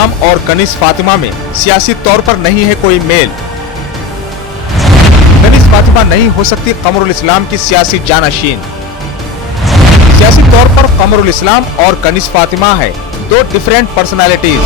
इस्लाम और कनीज़ फातिमा में सियासी तौर पर नहीं है कोई मेल। कनीज़ फातिमा नहीं हो सकती कमरुल इस्लाम की सियासी जानशीन। सियासी तौर पर कमरुल इस्लाम और कनीज़ फातिमा है दो डिफरेंट पर्सनालिटीज।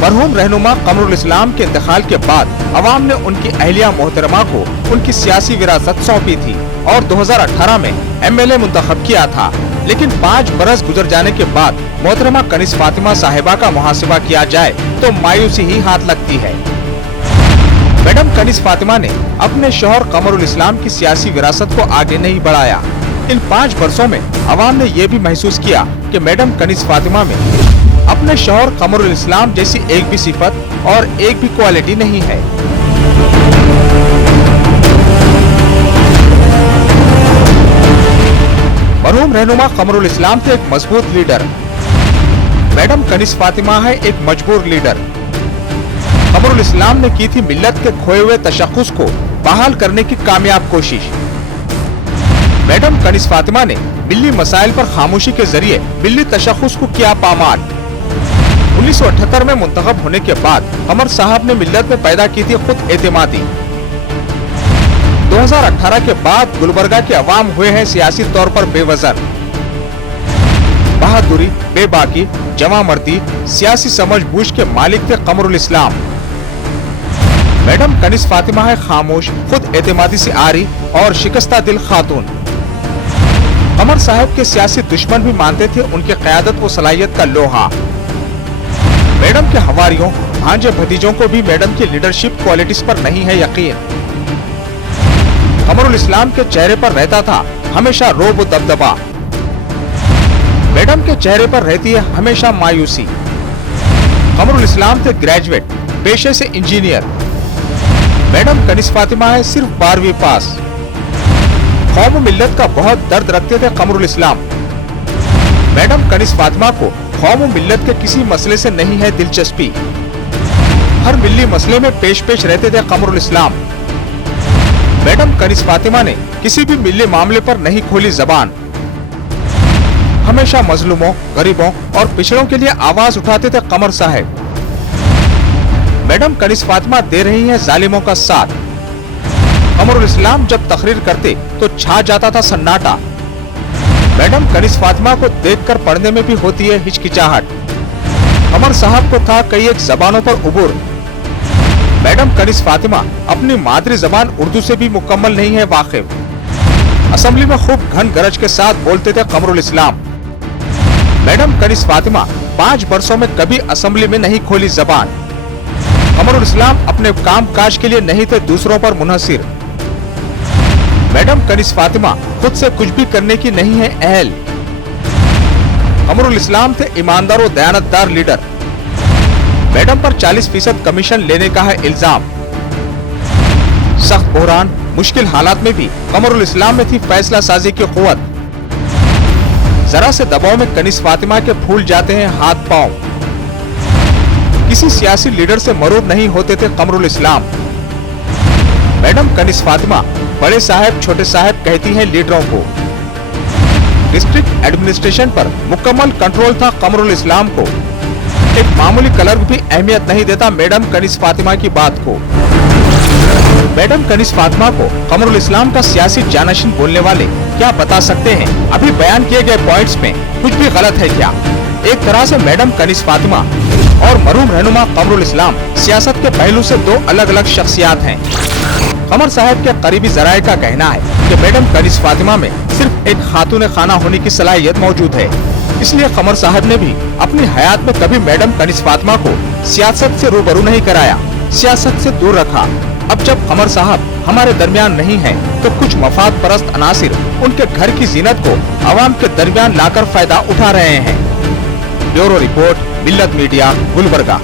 मरहूम रहनुमा कमरुल इस्लाम के इंतकाल के बाद अवाम ने उनकी अहलिया मोहतरमा को उनकी सियासी विरासत सौंपी थी और 2018 में MLA मुंतखब किया था, लेकिन 5 बरस गुजर जाने के बाद मोहतरमा कनीज़ फातिमा साहिबा का मुहासिबा किया जाए तो मायूसी ही हाथ लगती है। मैडम कनीज़ फातिमा ने अपने शौहर कमरुल इस्लाम की सियासी विरासत को आगे नहीं बढ़ाया। इन 5 बरसों में अवाम ने ये भी महसूस किया कि मैडम कनीज़ फातिमा में अपने शौहर कमरुल इस्लाम जैसी एक भी सिफत और एक भी क्वालिटी नहीं है। मरहूम रहनुमा कमरुल इस्लाम थे एक मजबूत लीडर। मैडम कनीज़ फातिमा है एक मजबूर लीडर। कमरुल इस्लाम ने की थी मिल्लत के खोए हुए तशख्खुस को बहाल करने की कामयाब कोशिश। मैडम कनीज़ फातिमा ने मिल्ली मसाइल पर खामोशी के जरिए मिल्ली तशख्खुस को किया पामाल। 1978 में मुंतखब होने के बाद कमर साहब ने मिल्लत में पैदा की थी खुद एतमादी। 2018 के बाद गुलबर्गा के अवाम हुए हैं सियासी तौर पर बेवजन। बहादुरी, बेबाकी, जवामर्दी, सियासी समझ बूझ के मालिक थे कमरुल इस्लाम। मैडम कनीज़ फातिमा है खामोश, खुद एतमादी से आरी और शिकस्ता दिल खातून। कमर साहब के सियासी दुश्मन भी मानते थे उनके क़यादत व सलाहियत का लोहा। मैडम के हवारियों, भांजे भतीजों को भी मैडम की लीडरशिप क्वालिटीज पर नहीं है यकीन। कमरुल इस्लाम के चेहरे पर रहता था हमेशा रोब व दबदबा। मैडम के चेहरे पर रहती है हमेशा मायूसी। कमरुल इस्लाम थे ग्रेजुएट, पेशे से इंजीनियर। मैडम कनीज़ फातिमा है सिर्फ 12वीं पास। कौम मिल्लत का बहुत दर्द रखते थे कमरुल इस्लाम। मैडम कनीज़ फातिमा को कौम मिल्लत के किसी मसले से नहीं है दिलचस्पी। हर मिल्ली मसले में पेश रहते थे कमरुल इस्लाम। मैडम कनीज़ फातिमा ने किसी भी मिल्ली मामले पर नहीं खोली जबान। हमेशा मजलूमों, गरीबों और पिछड़ों के लिए आवाज उठाते थे कमर साहब। मैडम कनीज़ फातिमा दे रही हैं जालिमों का साथ। कमरुल इस्लाम जब तकरीर करते तो छा जाता था सन्नाटा। मैडम कनीज़ फातिमा को देखकर पढ़ने में भी होती है हिचकिचाहट। कमर साहब को था कई एक जबानों पर उबूर। मैडम कनीज़ फातिमा अपनी मादरी जबान उर्दू से भी मुकम्मल नहीं है वाकिफ। असेंबली में खूब घन गरज के साथ बोलते थे कमरुल इस्लाम। मैडम कनीज़ फातिमा 5 बरसों में कभी असेंबली में नहीं खोली जबान। कमरुल इस्लाम अपने काम काज के लिए नहीं थे दूसरों पर मुनहसिर। मैडम कनीज़ फातिमा खुद से कुछ भी करने की नहीं है अहल। कमरुल इस्लाम थे ईमानदार और दयानतदार लीडर। मैडम पर 40% कमीशन लेने का है इल्जाम। सख्त बहरान, मुश्किल हालात में भी कमरुल इस्लाम में थी फैसला साजी की कुव्वत। जरा से दबाव में कनीज़ फातिमा के फूल जाते हैं हाथ पांव। किसी सियासी लीडर से मरूब नहीं होते थे कमरुल इस्लाम। मैडम कनीज़ फातिमा बड़े साहब छोटे साहब कहती हैं लीडरों को। डिस्ट्रिक्ट एडमिनिस्ट्रेशन पर मुकम्मल कंट्रोल था कमरुल इस्लाम को। एक मामूली क्लर्क भी अहमियत नहीं देता मैडम कनीज़ फातिमा की बात को। मैडम कनीज़ फातिमा को कमरुल इस्लाम का सियासी जानशीन बोलने वाले क्या बता सकते हैं अभी बयान किए गए पॉइंट्स में कुछ भी गलत है क्या? एक तरह से मैडम कनीज़ फातिमा और मरहूम रहनुमा कमरुल इस्लाम सियासत के पहलू से 2 अलग अलग शख्सियात हैं। कमर साहब के करीबी जराये का कहना है कि मैडम कनीज़ फातिमा में सिर्फ एक खातून खाना होने की सलाहियत मौजूद है। इसलिए कमर साहब ने भी अपनी हयात में कभी मैडम कनीज़ फातिमा को सियासत से रूबरू नहीं कराया, सियासत से दूर रखा। अब जब कमर साहब हमारे दरमियान नहीं है तो कुछ मफाद परस्त अनासिर उनके घर की जीनत को आवाम के दरमियान लाकर फायदा उठा रहे हैं। ब्यूरो रिपोर्ट, मिल्लत मीडिया, गुलबर्गा।